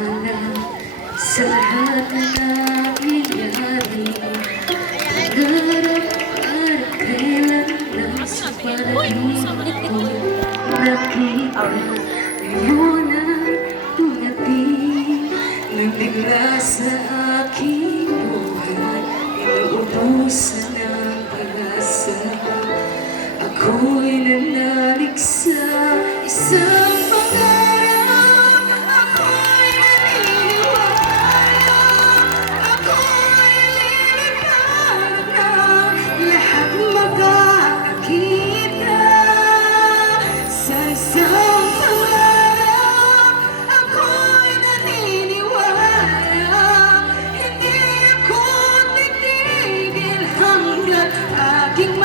maniwala sa lahat na nangyayari. Pangarap para kailan lang sa panaginip ko nakita. Ngayon ang dumating nang bigla sa aking buhay, inuubusan ng pag-asa. Ako'y nanalig sa isang pangarap. Ako'y naniniwala. Ako'y lilipat na lahat magkakakita sa isang pangarap. Ako'y naniniwala. Hindi ako titigil hanggat aking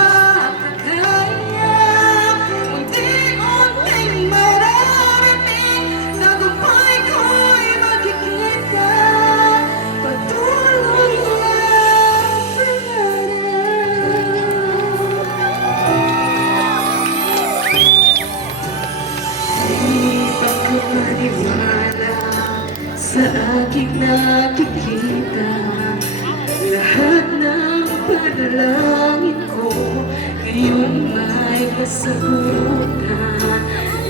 maniwala sa aking nakikita. Lahat ng panalangin ko ngayon may kasagutan.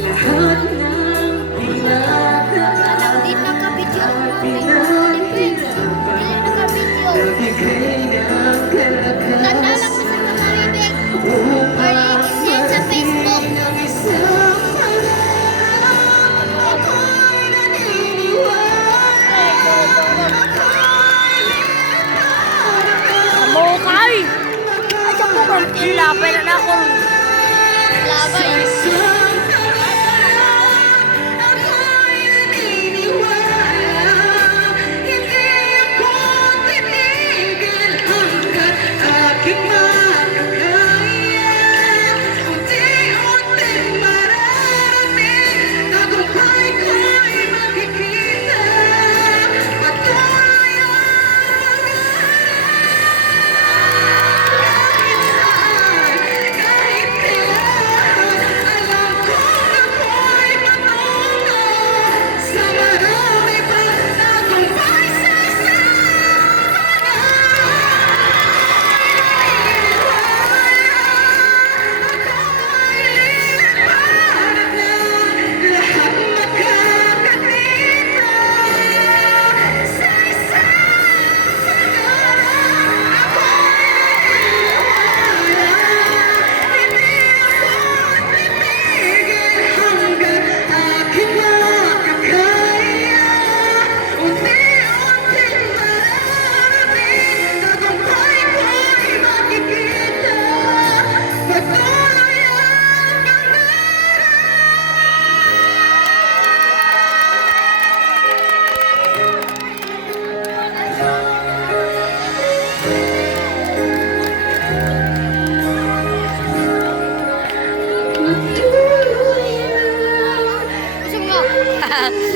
Lahat ng pinagdaan at pinahirapan nabigay ng kalakasan upang marating ang isang Mukay! At yung kukunti labay na akong labay. Patuloy lang.